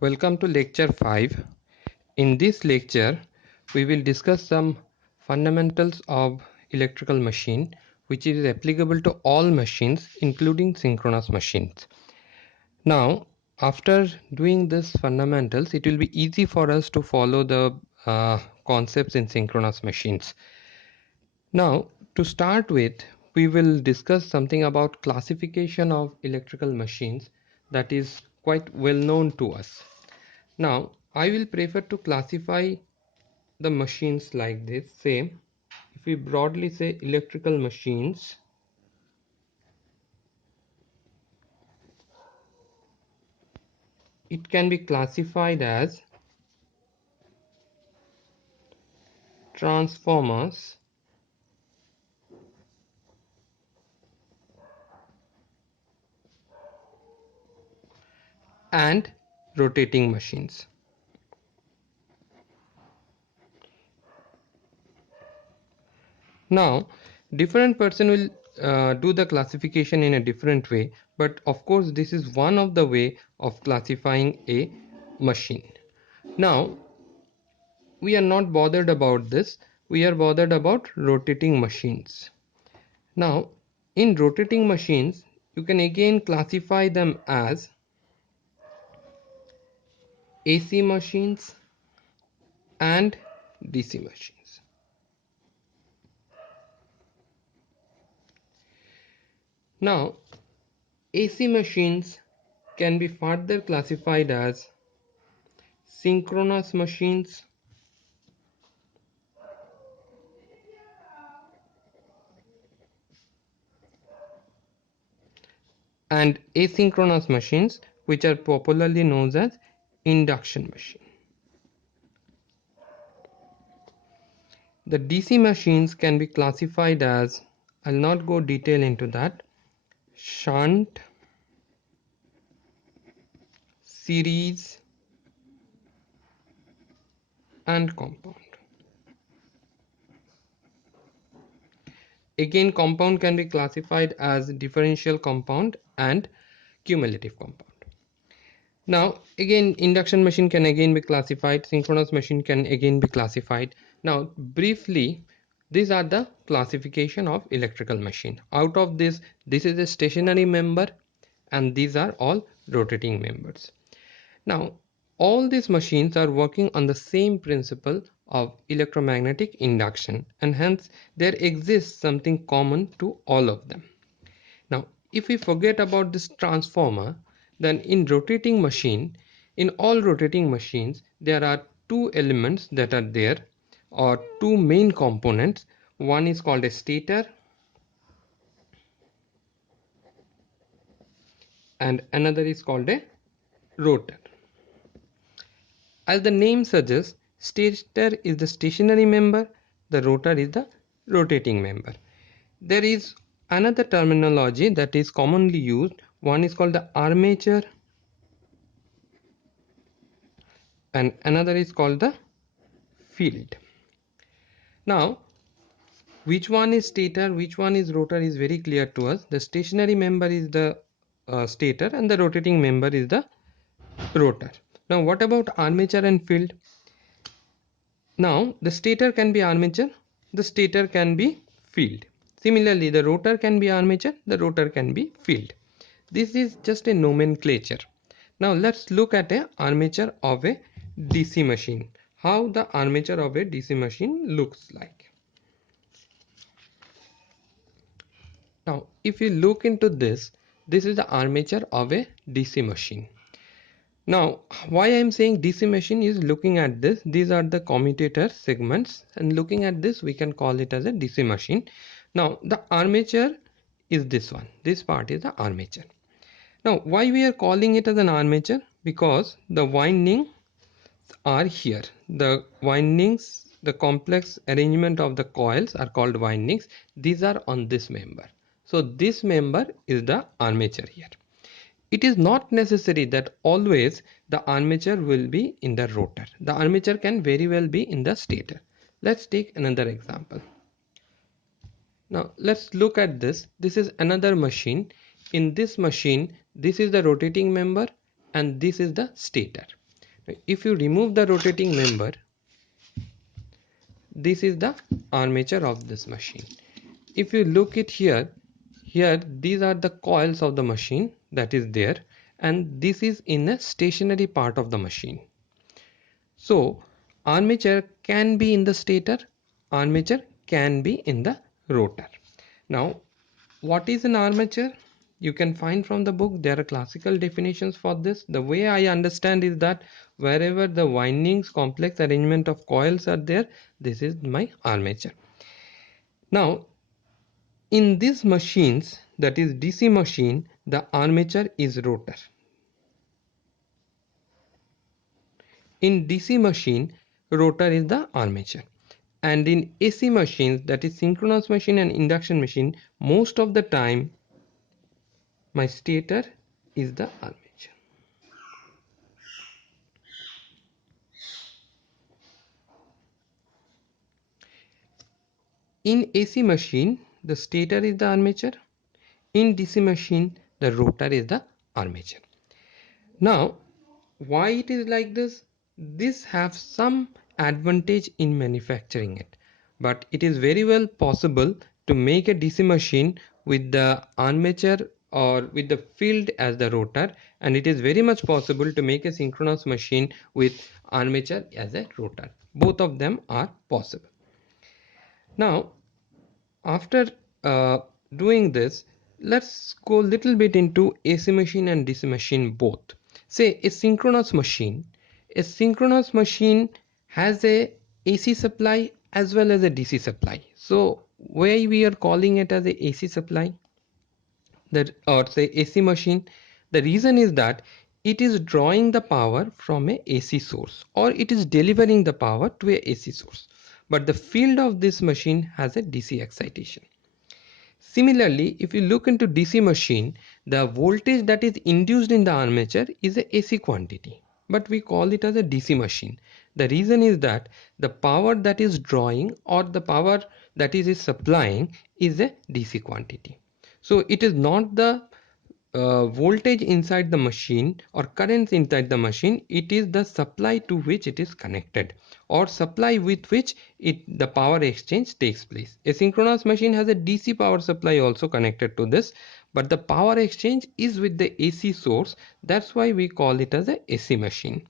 Welcome to lecture 5. In this lecture, we will discuss some fundamentals of electrical machine which is applicable to all machines including synchronous machines. Now, after doing this fundamentals, it will be easy for us to follow the concepts in synchronous machines. Now, to start with, we will discuss something about classification of electrical machines that is quite well known to us. Now, I will prefer to classify the machines like this. Say, if we broadly say electrical machines, it can be classified as transformers and rotating machines. Now, different person will do the classification in a different way, but of course this is one of the way of classifying a machine. Now, we are not bothered about this. We are bothered about rotating machines. Now, in rotating machines, you can again classify them as AC machines and DC machines. Now, AC machines can be further classified as synchronous machines and asynchronous machines, which are popularly known as induction machine. The DC machines can be classified as, I'll not go detail into that, shunt, series and compound. Again, compound can be classified as differential compound and cumulative compound. Now, again, induction machine can again be classified, synchronous machine can again be classified. Now, briefly, these are the classification of electrical machine. Out of this is a stationary member and these are all rotating members. Now, all these machines are working on the same principle of electromagnetic induction, and hence there exists something common to all of them. Now, if we forget about this transformer, then in rotating machine, in all rotating machines, there are two elements that are there, or two main components. One is called a stator and another is called a rotor. As the name suggests, stator is the stationary member, the rotor is the rotating member. There is another terminology that is commonly used. One is called the armature and another is called the field. Now, which one is stator, which one is rotor is very clear to us. The stationary member is the stator and the rotating member is the rotor. Now, what about armature and field? Now, the stator can be armature, the stator can be field. Similarly, the rotor can be armature, the rotor can be field. This is just a nomenclature. Now, let's look at an armature of a DC machine. How the armature of a DC machine looks like. Now, if you look into this, this is the armature of a DC machine. Now, why I am saying DC machine is looking at this. These are the commutator segments, and looking at this, we can call it as a DC machine. Now, the armature is this one. This part is the armature. Now, why we are calling it as an armature? Because the windings are here. The windings, the complex arrangement of the coils are called windings. These are on this member. So this member is the armature here. It is not necessary that always the armature will be in the rotor. The armature can very well be in the stator. Let's take another example. Now let's look at this. This is another machine. In this machine, this is the rotating member and this is the stator. If you remove the rotating member, this is the armature of this machine. If you look it here these are the coils of the machine that is there, and this is in a stationary part of the machine. So armature can be in the stator, armature can be in the rotor. Now what is an armature? You can find from the book, there are classical definitions for this. The way I understand is that wherever the windings, complex arrangement of coils are there, this is my armature. Now in these machines, that is DC machine, the armature is rotor. In DC machine, rotor is the armature. And in AC machines, that is synchronous machine and induction machine, most of the time my stator is the armature. In AC machine, the stator is the armature. In DC machine, the rotor is the armature. Now why it is like this? This have some advantage in manufacturing it, but it is very well possible to make a DC machine with the armature or with the field as the rotor, and it is very much possible to make a synchronous machine with armature as a rotor. Both of them are possible. Now after doing this, let's go a little bit into AC machine and DC machine both. Say a synchronous machine has a AC supply as well as a DC supply. So why we are calling it as a AC supply, that or say AC machine? The reason is that it is drawing the power from a AC source, or it is delivering the power to a AC source, but the field of this machine has a DC excitation. Similarly, if you look into DC machine, the voltage that is induced in the armature is a AC quantity, but we call it as a DC machine. The reason is that the power that is drawing or the power that is supplying is a DC quantity. So it is not the voltage inside the machine or currents inside the machine, it is the supply to which it is connected, or supply with which the power exchange takes place. A synchronous machine has a DC power supply also connected to this, but the power exchange is with the AC source. That's why we call it as a AC machine.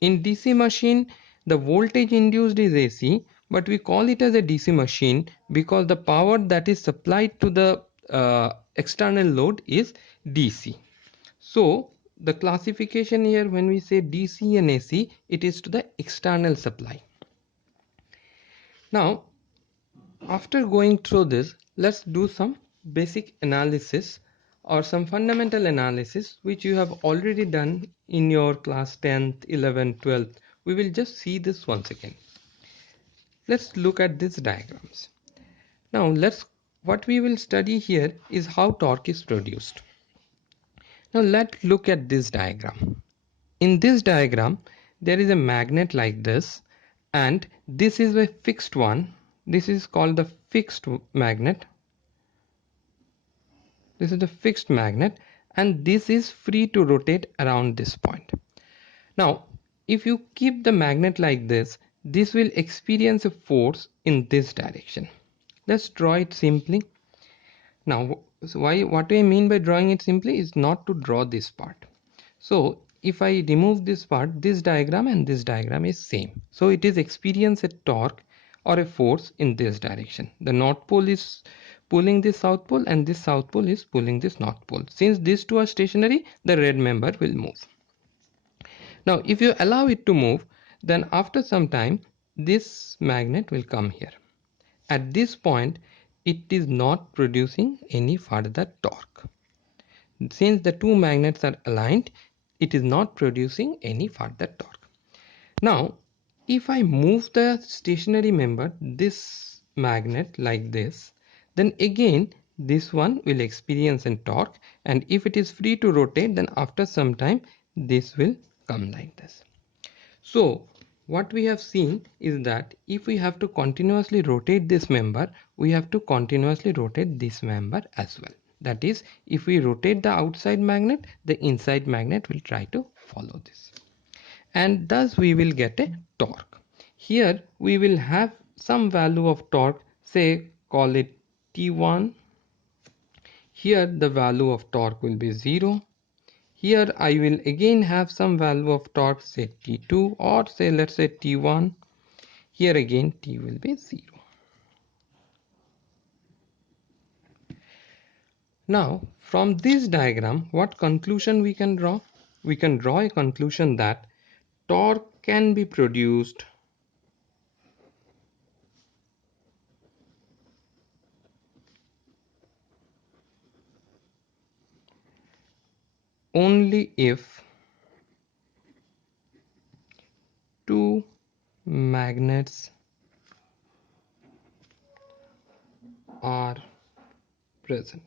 In DC machine, the voltage induced is AC, but we call it as a DC machine because the power that is supplied to the external load is DC. So the classification here, when we say DC and AC, it is to the external supply. Now after going through this, let's do some basic analysis or some fundamental analysis which you have already done in your class 10th, 11th, 12th. We will just see this once again. Let's look at these diagrams. Now what we will study here is how torque is produced. Now let's look at this diagram. In this diagram, there is a magnet like this, and this is a fixed one. This is called the fixed magnet. This is the fixed magnet, and this is free to rotate around this point. Now if you keep the magnet like this will experience a force in this direction. Let's draw it simply. Now what I mean by drawing it simply is not to draw this part. So if I remove this part, this diagram and this diagram is same, so it is experience a torque or a force in this direction. The north pole is pulling this south pole and this south pole is pulling this north pole. Since these two are stationary, the red member will move. Now if you allow it to move, then after some time this magnet will come here. At this point it is not producing any further torque. Since the two magnets are aligned, it is not producing any further torque. Now if I move the stationary member, this magnet, like this, then again this one will experience a torque, and if it is free to rotate, then after some time this will come like this. So what we have seen is that if we have to continuously rotate this member, we have to continuously rotate this member as well. That is, if we rotate the outside magnet, the inside magnet will try to follow this. and thus we will get a torque. Here we will have some value of torque, say call it T1. Here the value of torque will be 0. Here I will again have some value of torque, say T2, or say let's say T1. Here again T will be 0. Now from this diagram, what conclusion we can draw? We can draw a conclusion that torque can be produced only if two magnets are present.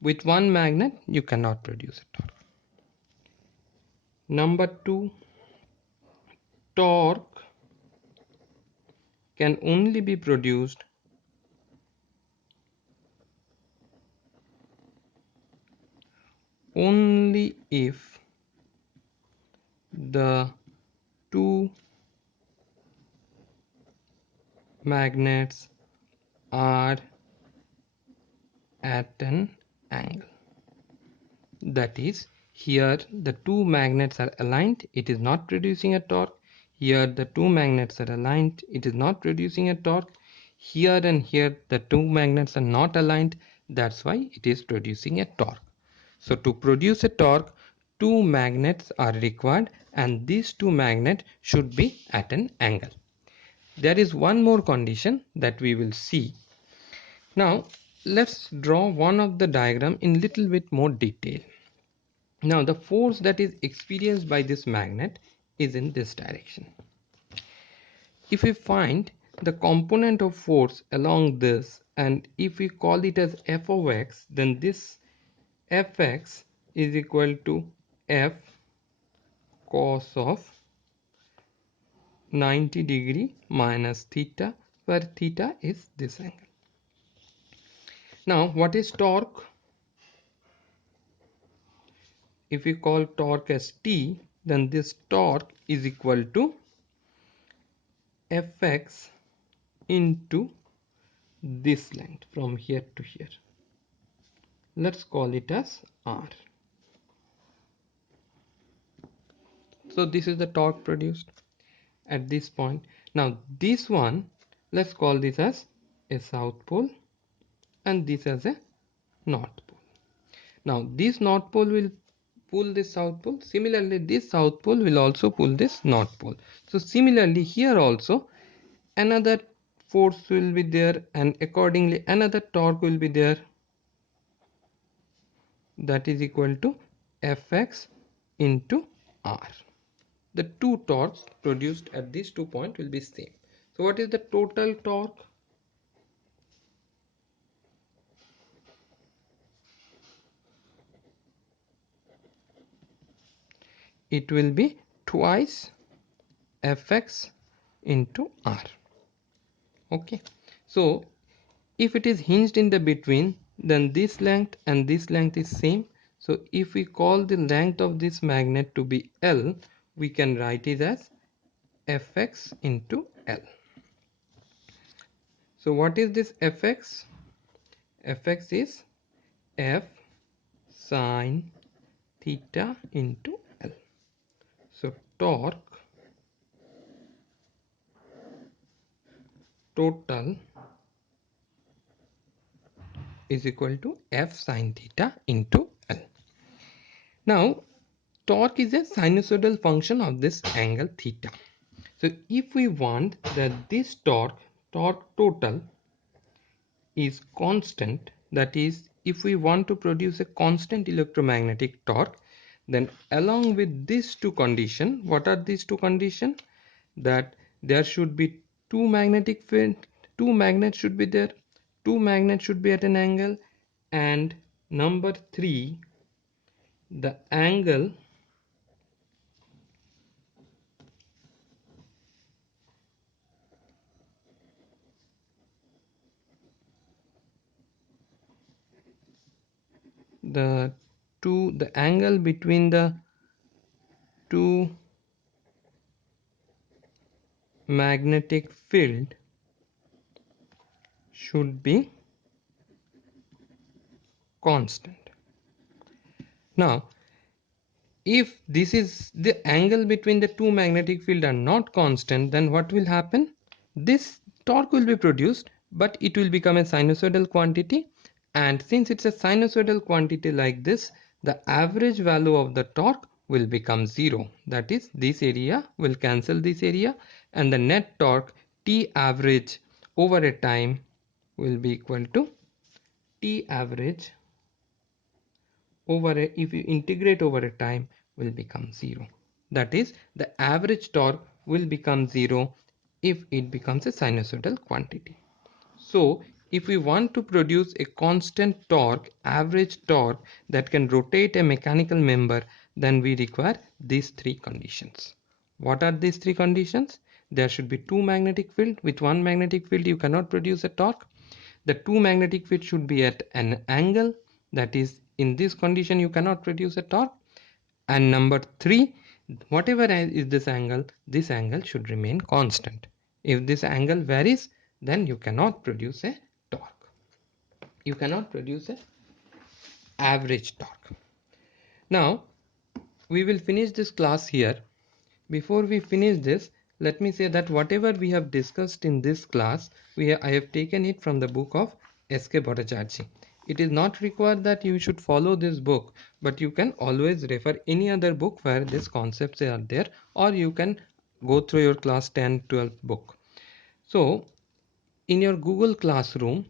With one magnet you cannot produce a torque. Number 2, torque can only be produced only if the two magnets are at an angle. That is, here the two magnets are aligned, it is not producing a torque. Here the two magnets are aligned, it is not producing a torque. Here and here the two magnets are not aligned, that's why it is producing a torque. So to produce a torque, two magnets are required, and these two magnets should be at an angle. There is one more condition that we will see. Now let's draw one of the diagram in little bit more detail. Now the force that is experienced by this magnet is in this direction. If we find the component of force along this, and if we call it as f of x, then this fx is equal to f cos of 90 degree minus theta, where theta is this angle. Now what is torque? If we call torque as T, then this torque is equal to Fx into this length from here to here. Let's call it as R. So this is the torque produced at this point. Now this one, let's call this as a south pole and this as a north pole. Now this north pole will pull this south pole. Similarly, this south pole will also pull this north pole. So similarly here also another force will be there, and accordingly another torque will be there, that is equal to Fx into R. The two torques produced at these 2 points will be same. So what is the total torque? It will be twice Fx into R. Okay, so if it is hinged in the between, then this length and this length is same. So if we call the length of this magnet to be L, we can write it as Fx into L. So what is this Fx? Fx is F sine theta into L. So torque total is equal to F sine theta into L. Now torque is a sinusoidal function of this angle theta. So if we want that this torque total is constant, that is, if we want to produce a constant electromagnetic torque, then along with these two conditions, what are these two conditions? That there should be two magnetic field, two magnets should be there, two magnets should be at an angle, and number 3, the angle the angle between the two magnetic field should be constant. Now, if this is the angle between the two magnetic field are not constant, then what will happen? This torque will be produced, but it will become a sinusoidal quantity. And since it's a sinusoidal quantity like this, the average value of the torque will become zero. That is, this area will cancel this area, and the net torque T average over a time will be equal to T average over a, if you integrate over a time, will become zero. That is, the average torque will become zero if it becomes a sinusoidal quantity. So if we want to produce a constant torque, average torque that can rotate a mechanical member, then we require these three conditions. What are these three conditions? There should be two magnetic field. With one magnetic field you cannot produce a torque. The two magnetic field should be at an angle, that is, in this condition you cannot produce a torque. And number three, whatever is this angle should remain constant. If this angle varies, then you cannot produce a torque. You cannot produce a average torque. Now we will finish this class here. Before we finish this, let me say that whatever we have discussed in this class, I have taken it from the book of S.K. Bhattacharjee. It is not required that you should follow this book, but you can always refer any other book where these concepts are there, or you can go through your class 10, 12 book. So in your Google Classroom,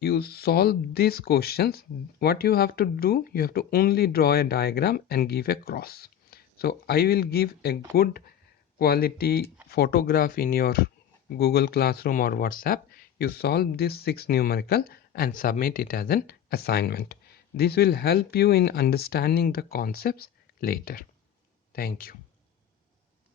you solve these questions. What you have to do, you have to only draw a diagram and give a cross. So I will give a good quality photograph in your Google Classroom or WhatsApp. You solve this 6 numerical and submit it as an assignment. This will help you in understanding the concepts later. Thank you.